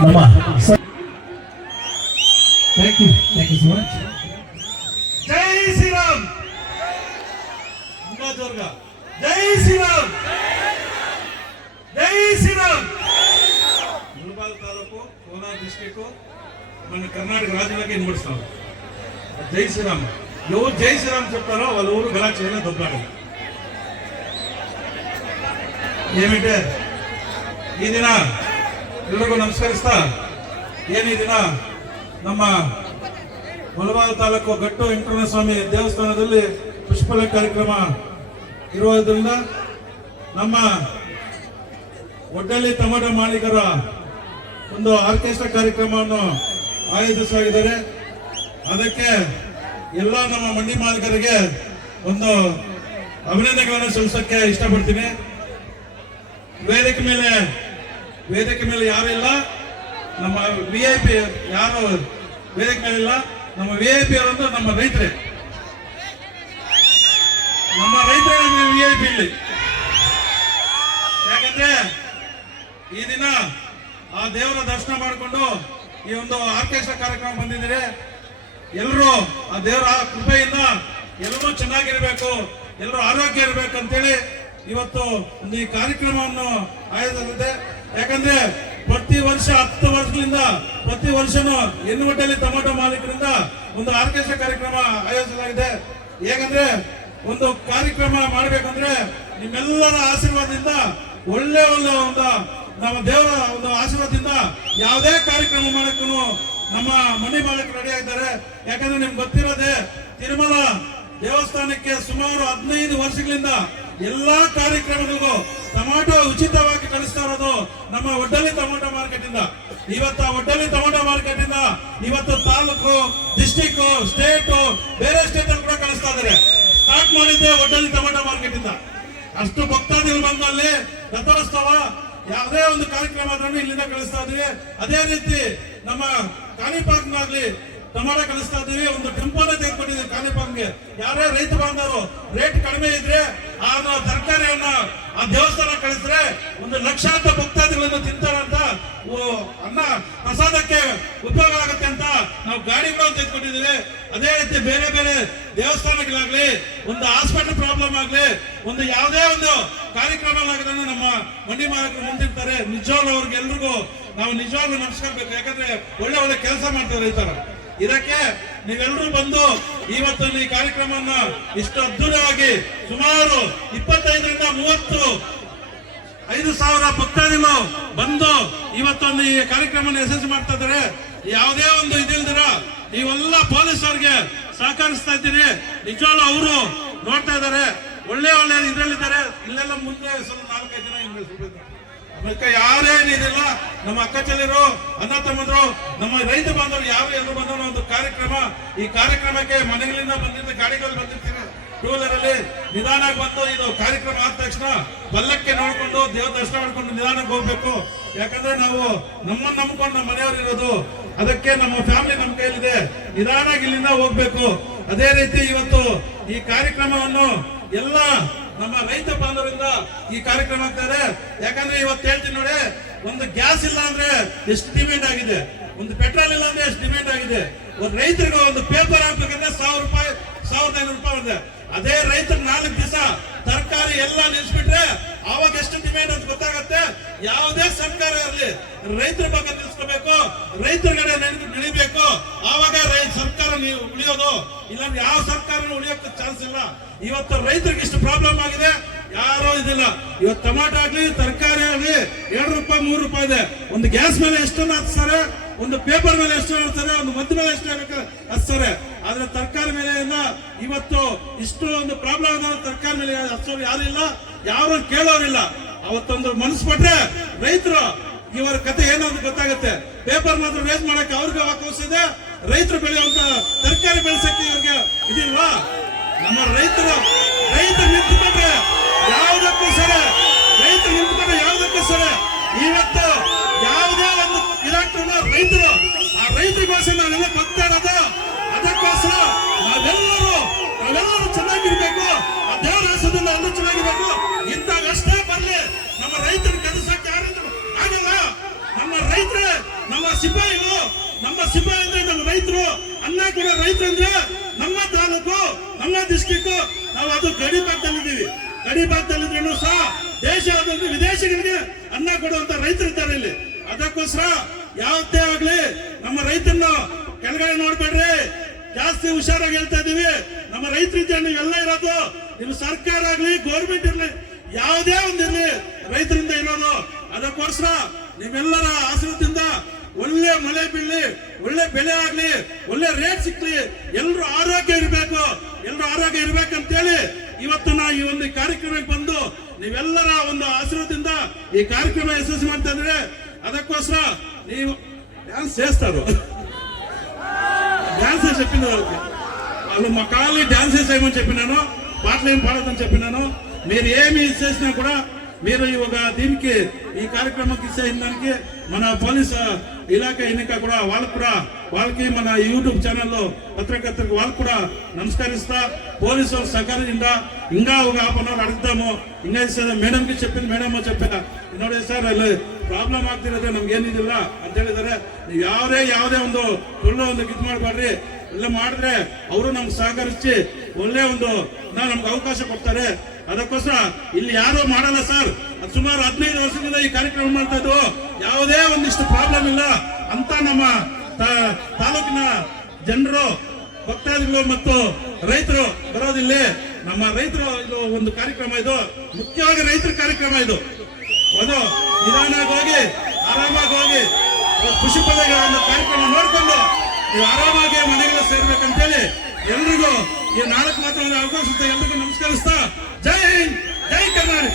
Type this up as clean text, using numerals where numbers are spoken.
ನಮ್ಮ thank you so much. ಜೈ ಶ್ರೀರಾಮ್. ಜೈ ಶ್ರೀರಾಮ್. ಜೈ ಶ್ರೀರಾಮ್. ಮುಳಬಾಲ್ ತಾಲೂಕು ಕೋಲಾರ ಡಿಸ್ಟ್ರಿಕ್ಟ್ మన కర్ణాటక రాజ్యంలోకి ఇన్వడిస్తాం. జై శ్రీరామ్. ఎవరు జై శ్రీరామ్ చెప్తారో వాళ్ళ ఊరు గలాచేయలో దొబ్బాడు. ఏమిటే ಈ ದಿನ ಎಲ್ಲರಿಗೂ ನಮಸ್ಕರಿಸ್ತಾ ಏನು ಈ ದಿನ ನಮ್ಮ ಮುಳಬಾಲ್ ತಾಲೂಕು ಗಟ್ಟು ವೆಂಕಟರಮಣ ಸ್ವಾಮಿ ದೇವಸ್ಥಾನದಲ್ಲಿ ಪುಷ್ಪಲ ಕಾರ್ಯಕ್ರಮ ಇರುವುದರಿಂದ ನಮ್ಮ ಒಡ್ಡಳ್ಳಿ ಟೊಮೆಟೊ ಮಾಲೀಕರ ಒಂದು ಆರ್ಕೆಸ್ಟ್ರಾ ಕಾರ್ಯಕ್ರಮವನ್ನು ಆಯೋಜಿಸಲಾಗಿದ್ದಾರೆ. ಅದಕ್ಕೆ ಎಲ್ಲ ನಮ್ಮ ಮಂಡಿ ಮಾಲೀಕರಿಗೆ ಒಂದು ಅಭಿನಂದನೆಗಳನ್ನು ಸಲ್ಲಿಸಕ್ಕೆ ಇಷ್ಟಪಡ್ತೀನಿ. ವೇದಿಕೆ ಮೇಲೆ ಯಾರಿಲ್ಲ, ನಮ್ಮ VIP ಯಾರು ವೇದಿಕೆ ಮೇಲೆ ಇಲ್ಲ. ನಮ್ಮ VIP ಅವರಂದ್ರೆ ನಮ್ಮ ರೈತರೇ ನಮಗೆ VIP ಇಲ್ಲಿ. ಯಾಕಂದ್ರೆ ಈ ದಿನ ಆ ದೇವರ ದರ್ಶನ ಮಾಡಿಕೊಂಡು ಈ ಒಂದು ಆರ್ಕೆಸ್ಟ್ರಾ ಕಾರ್ಯಕ್ರಮ ಬಂದಿದ್ದಾರೆ. ಎಲ್ಲರೂ ಆ ದೇವರ ಕೃಪೆಯಿಂದ ಎಲ್ಲರೂ ಚೆನ್ನಾಗಿರ್ಬೇಕು, ಎಲ್ಲರೂ ಆರೋಗ್ಯ ಇರಬೇಕು ಅಂತೇಳಿ ಇವತ್ತು ಒಂದು ಈ ಕಾರ್ಯಕ್ರಮವನ್ನು ಆಯೋಜಿಸಿದೆ. ಯಾಕಂದ್ರೆ ಪ್ರತಿ ವರ್ಷ 10 ವರ್ಷಗಳಿಂದ ಪ್ರತಿ ವರ್ಷನೂ ಎನ್ನುವಟ್ಟಲ್ಲಿ ಟೊಮೆಟೊ ಮಾಲೀಕರಿಂದ ಒಂದು ಆರ್ಕೆಸ್ಟ್ರಾ ಕಾರ್ಯಕ್ರಮ ಆಯೋಜಿಸಲಾಗಿದೆ. ಹೇಗಂದ್ರೆ ಒಂದು ಕಾರ್ಯಕ್ರಮ ಮಾಡಬೇಕಂದ್ರೆ ನಿಮ್ಮೆಲ್ಲರ ಆಶೀರ್ವಾದದಿಂದ ಒಳ್ಳೆ ಒಂದು ನಮ್ಮ ದೇವರ ಒಂದು ಆಶೀರ್ವಾದದಿಂದ ಯಾವುದೇ ಕಾರ್ಯಕ್ರಮ ಮಾಡಕ್ಕೂ ನಮ್ಮ ಮನೆ ಮಾಲೀಕರು ರೆಡಿ ಆಗಿದ್ದಾರೆ. ಯಾಕಂದ್ರೆ ನಿಮ್ಗೆ ಗೊತ್ತಿರೋದೇ, ತಿರುಮಲ ದೇವಸ್ಥಾನಕ್ಕೆ ಸುಮಾರು 15 ವರ್ಷಗಳಿಂದ ಎಲ್ಲಾ ಕಾರ್ಯಕ್ರಮಗಳಿಗೂ ಟೊಮಾಟೊ ಉಚಿತವಾಗಿ ಕಳಿಸ್ತಾ ಇರೋದು ನಮ್ಮ ಒಡ್ಡಳ್ಳಿ ಟೊಮಾಟೊ ಮಾರ್ಕೆಟ್ ಇಂದ. ಇವತ್ತು ಒಡ್ಡಳ್ಳಿ ಟೊಮಾಟೊ ಮಾರ್ಕೆಟ್ ಇಂದ ಇವತ್ತು ತಾಲೂಕು, ಡಿಸ್ಟಿಕ್, ಸ್ಟೇಟ್, ಬೇರೆ ಸ್ಟೇಟ್ ಅಲ್ಲಿ ಕೂಡ ಕಳಿಸ್ತಾ ಇದ್ದಾರೆ. ಸ್ಟಾರ್ಟ್ ಮಾಡಿದ್ದೆ ಒಡ್ಡಳ್ಳಿ ಟೊಮಾಟೊ ಮಾರ್ಕೆಟ್ ಇಂದ. ಅಷ್ಟು ಭಕ್ತಾದಿಗಳು ಬಂದಲ್ಲಿ ರಥೋತ್ಸವ ಯಾವುದೇ ಒಂದು ಕಾರ್ಯಕ್ರಮ ಆದ್ರೂ ಇಲ್ಲಿಂದ ಕಳಿಸ್ತಾ ಇದೀವಿ. ಅದೇ ರೀತಿ ನಮ್ಮ ಕಾಣಿಪಾಕ್ನಾಗ್ಲಿ ಟೊಮಾಟೊ ಕಳಿಸ್ತಾ ಇದೀವಿ. ಒಂದು ಟೆಂಪೋನ ತೆಗೆದುಕೊಂಡಿದ್ದೀವಿ ಕಾಣಿಪಾಕ್ಗೆ. ಯಾರೇ ರೈತ ಬಾಂಧವರು ರೇಟ್ ಕಡಿಮೆ ಇದ್ರೆ ಆ ತರಕಾರಿಯನ್ನ ಆ ದೇವಸ್ಥಾನ ಕಳಿಸಿದ್ರೆ ಒಂದು ಲಕ್ಷಾಂತರ ಭಕ್ತಾದಿಗಳನ್ನು ತಿಂತಾರಂತ, ಅನ್ನ ಪ್ರಸಾದಕ್ಕೆ ಉಪಯೋಗ ಆಗುತ್ತೆ ಅಂತ ನಾವು ಗಾಡಿಗಳನ್ನು ತೆಗೆದುಕೊಂಡಿದ್ದೀವಿ. ಅದೇ ರೀತಿ ಬೇರೆ ಬೇರೆ ದೇವಸ್ಥಾನಗಳಾಗ್ಲಿ, ಒಂದು ಹಾಸ್ಪಿಟಲ್ ಪ್ರಾಬ್ಲಮ್ ಆಗ್ಲಿ, ಒಂದು ಯಾವುದೇ ಒಂದು ಕಾರ್ಯಕ್ರಮ ಆಗದನ್ನು ನಮ್ಮ ಮಂಡಿ ಮಾಲೀಕರು ಮುಂದಿರ್ತಾರೆ. ನಿಜವಾಗ್ಲೂ ಅವ್ರಿಗೆ ಎಲ್ರಿಗೂ ನಾವು ನಿಜವಾಗ್ಲೂ ನಮಸ್ಕಾರಬೇಕು. ಯಾಕಂದ್ರೆ ಒಳ್ಳೆ ಕೆಲಸ ಮಾಡ್ತಾರೆ ರೈತರ. ಇದಕ್ಕೆ ನೀವೆಲ್ಲರೂ ಬಂದು ಇವತ್ತು ಈ ಕಾರ್ಯಕ್ರಮವನ್ನ ಇಷ್ಟು ಅದ್ಭುತವಾಗಿ ಸುಮಾರು 25ರಿಂದ 35,000 ಭಕ್ತಾದಿಗಳು ಬಂದು ಇವತ್ತೊಂದು ಈ ಕಾರ್ಯಕ್ರಮವನ್ನು ಯಶಸ್ವಿ ಮಾಡ್ತಾ ಇದ್ದಾರೆ. ಯಾವುದೇ ಒಂದು ಇದಿಲ್ದಿರ ನೀವೆಲ್ಲ ಪೊಲೀಸ್ ಅವ್ರಿಗೆ ಸಹಕರಿಸ್ತಾ ಇದ್ದೀರಿ. ನಿಜವಾಗ್ಲೂ ಅವರು ನೋಡ್ತಾ ಇದ್ದಾರೆ, ಒಳ್ಳೆ ಇದ್ರಲ್ಲಿದ್ದಾರೆ. ಇಲ್ಲೆಲ್ಲ ಮುಂದೆ ಸ್ವಲ್ಪ 4-5 ಜನ ಅದಕ್ಕೆ ಯಾರೇನಿದಿಲ್ಲ, ನಮ್ಮ ಅಕ್ಕ ಚೆಲ್ಲರು, ಅಣ್ಣ ತಮ್ಮಂದ್ರು, ನಮ್ಮ ರೈತ ಬಾಂಧವರು ಯಾರು ಎಲ್ಲರೂ ಬಂದ ಒಂದು ಕಾರ್ಯಕ್ರಮ. ಈ ಕಾರ್ಯಕ್ರಮಕ್ಕೆ ಮನೆಗಳಿಂದ ಬಂದಿದ್ದ ಗಾಡಿಗಳು ಬಂದಿರ್ತೀವಿ, 2 ವೀಲರ್ ಅಲ್ಲಿ ನಿಧಾನಕ್ಕೆ ಬಂದು ಇದು ಕಾರ್ಯಕ್ರಮ ಆದ ತಕ್ಷಣ ಪಲ್ಲಕ್ಕೆ ನೋಡ್ಕೊಂಡು ದೇವ್ರ ದರ್ಶನ ಮಾಡ್ಕೊಂಡು ನಿಧಾನಕ್ಕೆ ಹೋಗ್ಬೇಕು. ಯಾಕಂದ್ರೆ ನಾವು ನಮ್ಮನ್ನು ನಂಬ್ಕೊಂಡು ನಮ್ಮ ಮನೆಯವರು ಇರೋದು, ಅದಕ್ಕೆ ನಮ್ಮ ಫ್ಯಾಮಿಲಿ ನಮ್ಮ ಕೈಲಿದೆ, ನಿಧಾನಾಗಿ ಇಲ್ಲಿಂದ ಹೋಗ್ಬೇಕು. ಅದೇ ರೀತಿ ಇವತ್ತು ಈ ಕಾರ್ಯಕ್ರಮವನ್ನು ಎಲ್ಲ ನಮ್ಮ ರೈತ ಬಾಂಧವರಿಂದ ಈ ಕಾರ್ಯಕ್ರಮ ಆಗ್ತಾರೆ. ಯಾಕಂದ್ರೆ ಇವತ್ತು ಹೇಳ್ತೀನಿ ನೋಡಿ, ಒಂದು ಗ್ಯಾಸ್ ಇಲ್ಲ ಅಂದ್ರೆ ಎಷ್ಟು ಡಿಮ್ಯಾಂಡ್ ಆಗಿದೆ, ಒಂದು ಪೆಟ್ರೋಲ್ ಇಲ್ಲ ಅಂದ್ರೆ ಎಷ್ಟು ಡಿಮ್ಯಾಂಡ್ ಆಗಿದೆ. ಒಂದು ರೈತರಿಗೆ ಒಂದು ಪೇಪರ್ ಹಾಕ್ಬೇಕಂದ್ರೆ 1,000 ರೂಪಾಯಿ, 1,500 ರೂಪಾಯಿ ಇದೆ. ಅದೇ ರೈತರು 4 ದಿವಸ ತರಕಾರಿ ಎಲ್ಲ ನಿಲ್ಸ್ಬಿಟ್ರೆ ಅವಾಗ ಎಷ್ಟು ಡಿಮ್ಯಾಂಡ್ ಅಂತ ಗೊತ್ತಾಗತ್ತೆ. ಯಾವುದೇ ಸರ್ಕಾರ ಇರಲಿ ರೈತರ ಬಗ್ಗೆ ನಿಲ್ಸ್ಕೋಬೇಕು, ರೈತರ ಕಡೆ ನಡಿಬೇಕು, ಆವಾಗ ಸರ್ಕಾರ ನೀವು ಉಳಿಯೋದು. ಇಲ್ಲಾಂದ್ರೆ ಯಾವ ಸರ್ಕಾರನೂ ಉಳಿಯೋಕೆ ಚಾನ್ಸ್ ಇಲ್ಲ. ಇವತ್ತು ರೈತರಿಗೆ ಇಷ್ಟು ಪ್ರಾಬ್ಲಮ್ ಆಗಿದೆ, ಯಾರೋ ಇದಿಲ್ಲ. ಇವತ್ತು ಟೊಮಾಟೊ ಆಗ್ಲಿ, ತರಕಾರಿ ಆಗ್ಲಿ 2 ರೂಪಾಯಿ 3 ರೂಪಾಯಿ ಇದೆ. ಒಂದು ಗ್ಯಾಸ್ ಮೇಲೆ ಎಷ್ಟನ್ನ ಹಚ್ತಾರೆ, ಒಂದು ಪೇಪರ್ ಮೇಲೆ ಎಷ್ಟು ಹಚ್ತಾರೆ, ಒಂದು ಮದ್ದು ಮೇಲೆ ಎಷ್ಟು ಹಚ್ತಾರೆ. ಆದ್ರೆ ತರಕಾರಿ ಮೇಲೆ ಇವತ್ತು ಇಷ್ಟು ಒಂದು ಪ್ರಾಬ್ಲಮ್ ಆದ ತರಕಾರಿ ಮೇಲೆ ಹಚ್ಚೋರು ಯಾರಿಲ್ಲ, ಯಾರು ಕೇಳೋರಿಲ್ಲ. ಅವತ್ತೊಂದು ಮನಸ್ಸು ಪಟ್ರೆ ರೈತರು ಇವರ ಕತೆ ಏನಂತ ಗೊತ್ತಾಗುತ್ತೆ. ಪೇಪರ್ ಮಾತ್ರ ರೇಸ್ ಮಾಡಕ್ಕೆ ಅವ್ರಿಗೆ ಅವಕಾಶ ಇದೆ, ರೈತರು ಬೆಳೆಯುವಂತ ತರಕಾರಿ ಬೆಳೆಸಕ್ಕೆ ಇವ್ರಿಗೆ ಇದಿಲ್ವಾ? ನಮ್ಮ ರೈತರು ನಿಂತುಕೊಂಡ್ರೆ ಯಾವುದಕ್ಕೂ ಸರಿ, ರೈತರು ನಿಂತುಕೊಂಡ್ರೆ ಯಾವುದಕ್ಕೂ ಸರಿ. ಇವತ್ತು ಯಾವುದೇ ಒಂದು ಇದಾಗ್ತಲ್ಲ ರೈತರು, ಆ ರೈತರಿಗೋಸ್ಕರ ನಾವೆಲ್ಲ ಭಕ್ತ ಇರೋದು. ಅದಕ್ಕೋಸ್ಕರ ನಾವೆಲ್ಲರೂ ಚೆನ್ನಾಗಿರ್ಬೇಕು, ಆ ದೇವರ ಹೆಸರಿಂದ ಎಲ್ಲರೂ ಚೆನ್ನಾಗಿರ್ಬೇಕು. ಇಂತಾಗಷ್ಟೇ ಬರ್ಲಿ, ನಮ್ಮ ರೈತರು ಕೆಲಸಕ್ಕೆ ಯಾರಿದ್ರು ಆಗಲ್ಲ. ನಮ್ಮ ರೈತರೇ ಸಿಪಾಯಿಗಳು, ನಮ್ಮ ಸಿಪಾಯಿ ಅಂದ್ರೆ ನಮ್ಮ ರೈತರು, ಅನ್ನ ಕೂಡ ರೈತರು ಅಂದ್ರೆ ನಮ್ಮ ತಾಲೂಕು, ನಮ್ಮ ಡಿಸ್ಟ್ರಿಕ್ಟ್, ನಾವು ಅದು ಗಡಿ ಭಾಗದಲ್ಲಿದ್ದೀವಿ. ಗಡಿ ಭಾಗದಲ್ಲಿದ್ರೂ ಸಹ ದೇಶಾದ್ಯಂತ ವಿದೇಶಗಳಿಗೆ ಅನ್ನ ಕೊಡುವಂತ ರೈತರು ಇದ್ದಾರೆ ಇಲ್ಲಿ. ಅದಕ್ಕೋಸ್ಕರ ಯಾವತ್ತೇ ಆಗ್ಲಿ ನಮ್ಮ ರೈತನ್ನು ಕೆಳಗಡೆ ನೋಡ್ಬೇಡ್ರಿ, ಜಾಸ್ತಿ ಹುಷಾರಾಗಿ ಹೇಳ್ತಾ ಇದೀವಿ. ನಮ್ಮ ರೈತರಿದ್ದ ನೀವೆಲ್ಲ ಇರೋದು, ನಿಮ್ಮ ಸರ್ಕಾರ ಆಗ್ಲಿ ಗೌರ್ಮೆಂಟ್ ಇರ್ಲಿ ಯಾವುದೇ ಒಂದಿರ್ಲಿ ರೈತರಿಂದ ಇರೋದು. ಅದಕ್ಕೋಸ್ಕರ ನಿಮ್ಮೆಲ್ಲರ ಆಶೀರ್ವಾದದಿಂದ ಒಳ್ಳೆ ಮಳೆ ಬೀಳಲಿ, ಒಳ್ಳೆ ಬೆಳೆ ಆಗ್ಲಿ, ಒಳ್ಳೆ ರೇಟ್ ಸಿಕ್ಲಿ, ಎಲ್ರು ಆರೋಗ್ಯ ಇರಬೇಕು, ಎಲ್ರು ಆರೋಗ್ಯ ಇರ್ಬೇಕಂತೇಳಿ ಇವತ್ತು ನಾ ಈ ಒಂದು ಕಾರ್ಯಕ್ರಮಕ್ಕೆ ಬಂದು ನೀವೆಲ್ಲರ ಒಂದು ಆಶೀರ್ವಾದದಿಂದ ಈ ಕಾರ್ಯಕ್ರಮ ಯಶಸ್ವಿ ಮಾಡ್ತಾ ಇದ್ರೆ. ಅದಕ್ಕೋಸ್ಕರ ನೀವು డాన్స్ చేస్తారు, డాన్స్ చెప్పిన వాళ్ళు మా ఖాళీ డాన్స్ చేయమని చెప్పినాను, పాటలు ఏం పాడదని చెప్పినాను. మీరు ఏమి చేసినా కూడా మీరు ఒక దీనికి ఈ కార్యక్రమానికి ఇచ్చిన దానికి మన పోలీస్ ఇలాకా ఎన్నిక కూడా వాళ్ళకి మన యూట్యూబ్ ఛానల్లో పత్రికర్తలకు వాళ్ళకు కూడా నమస్కరిస్తా. పోలీసు సహకరించిందా ఇంకా ఒక హాఫ్ అన్ అవర్ ಅಡುತ್ತಾము. ಹಿಂಗ ಮೇಡಮ್ಗೆ చెప్పింది, ಮೇಡಮ್ చెప్పా ನೋಡಿ ಸರ್ ಅಲ್ಲಿ ಪ್ರಾಬ್ಲಮ್ ಆಗ್ತಿರೋದು ನಮ್ಗೆ ಏನಿದಿಲ್ಲ ಅಂತ ಹೇಳಿದಾರೆ. ನೀವು ಯಾವುದೇ ಒಂದು ಒಳ್ಳೆ ಒಂದು ಇದು ಮಾಡಬೇಡ್ರಿ, ಎಲ್ಲ ಮಾಡಿದ್ರೆ ಅವರು ನಮ್ಗೆ ಸಹಕರಿಸಿ ಒಳ್ಳೆ ಒಂದು ನಮ್ಗೆ ಅವಕಾಶ ಕೊಡ್ತಾರೆ. ಅದಕ್ಕೋಸ್ಕರ ಇಲ್ಲಿ ಯಾರು ಮಾಡಲ್ಲ ಸರ್. ಸುಮಾರು 15 ವರ್ಷದಿಂದ ಈ ಕಾರ್ಯಕ್ರಮ ಮಾಡ್ತಾ ಇದ್ವು, ಯಾವುದೇ ಒಂದಿಷ್ಟು ಪ್ರಾಬ್ಲಮ್ ಇಲ್ಲ ಅಂತ ನಮ್ಮ ತಾಲೂಕಿನ ಜನರು, ಭಕ್ತಾದಿಗಳು ಮತ್ತು ರೈತರು ಬರೋದಿಲ್ಲ. ನಮ್ಮ ರೈತರು ಇದು ಒಂದು ಕಾರ್ಯಕ್ರಮ, ಇದು ಮುಖ್ಯವಾಗಿ ರೈತರ ಕಾರ್ಯಕ್ರಮ. ಇದು ಅದು ನಿಧಾನವಾಗಿ ಹೋಗಿ ಆರಾಮಾಗಿ ಹೋಗಿ ಖುಷಿ ಪದಗಳ ಒಂದು ಕಾರ್ಯಕ್ರಮ ನೋಡ್ಕೊಂಡು ನೀವು ಆರಾಮಾಗಿ ಮನೆಗಳ ಸೇರ್ಬೇಕಂತೇಳಿ ಎಲ್ರಿಗೂ ಈ 4 ಮಾತಾಡೋ ಅವಕಾಶ ಎಲ್ರಿಗೂ ನಮಸ್ಕರಿಸ್ತಾ. ಜೈ ಹಿಂದ್, ಜೈ ಕರ್ನಾಟಕ.